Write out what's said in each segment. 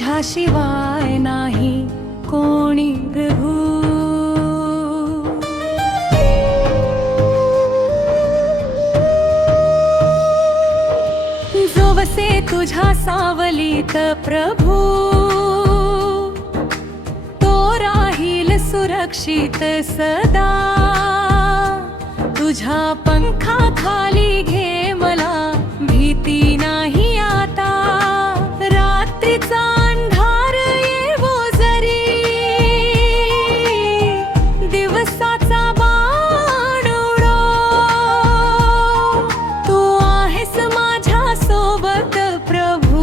तुझ्याशिवाय नाही कोणी प्रभू। जोवसे तुझ्या सावलीत प्रभू, तो राहील सुरक्षित सदा। तुझ्या पंखाखाली घे मला, भीती नाही आता। रात्रीचा अंधार येवो जरी, दिवसाचा बाण उडो, तू आहेस माझ्या सोबत प्रभू।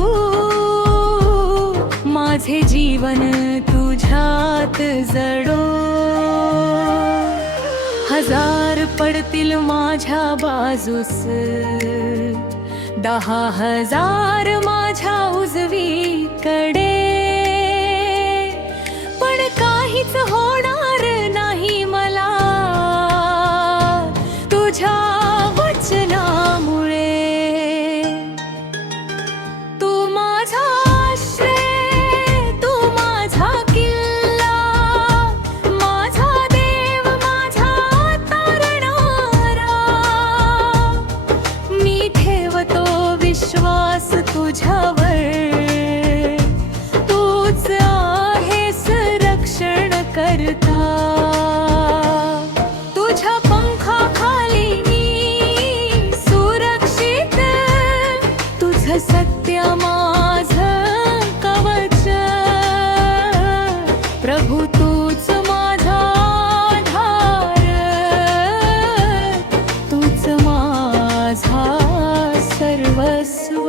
माझे जीवन तुझ्यात जडो, हजार पडतील माझ्या बाजूस, 10,000 माझ्या उजवीकडे, पण काहीच होणार नाही मला तुझ्या वचनामुळे। तू माझा आश्रय, तू माझा किल्ला, माझा देव, माझा तारणारा। मी ठेवतो विश्वास तुझ्यावर, तूच आहेस रक्षण करता। तुझ्या पंखाखाली मी सुरक्षित, तुझं सत्य माझं कवच। प्रभू तूच माझा आधार, तूच माझा सर्वस्व।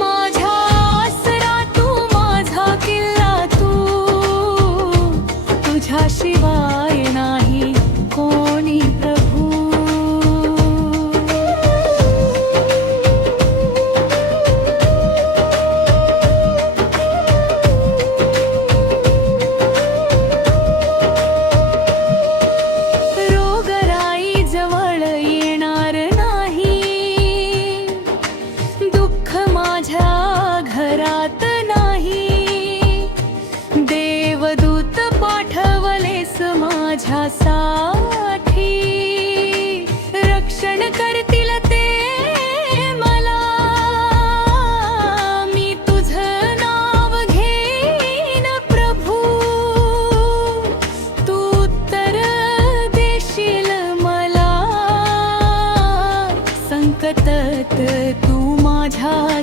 माझा आसरा तू, माझा किल्ला तू, तुझ्याशिवाय नाही कोणी प्रभू। रोगराई जवळ येणार नाही, दुःख माझ्या घरात नाही। देवदूत पाठवलेस माझ्यासाठी, रक्षण करतील ते मला। मी तुझं नाव घेईन प्रभू, तू उत्तर देशील मला। संकटात तू माझ्या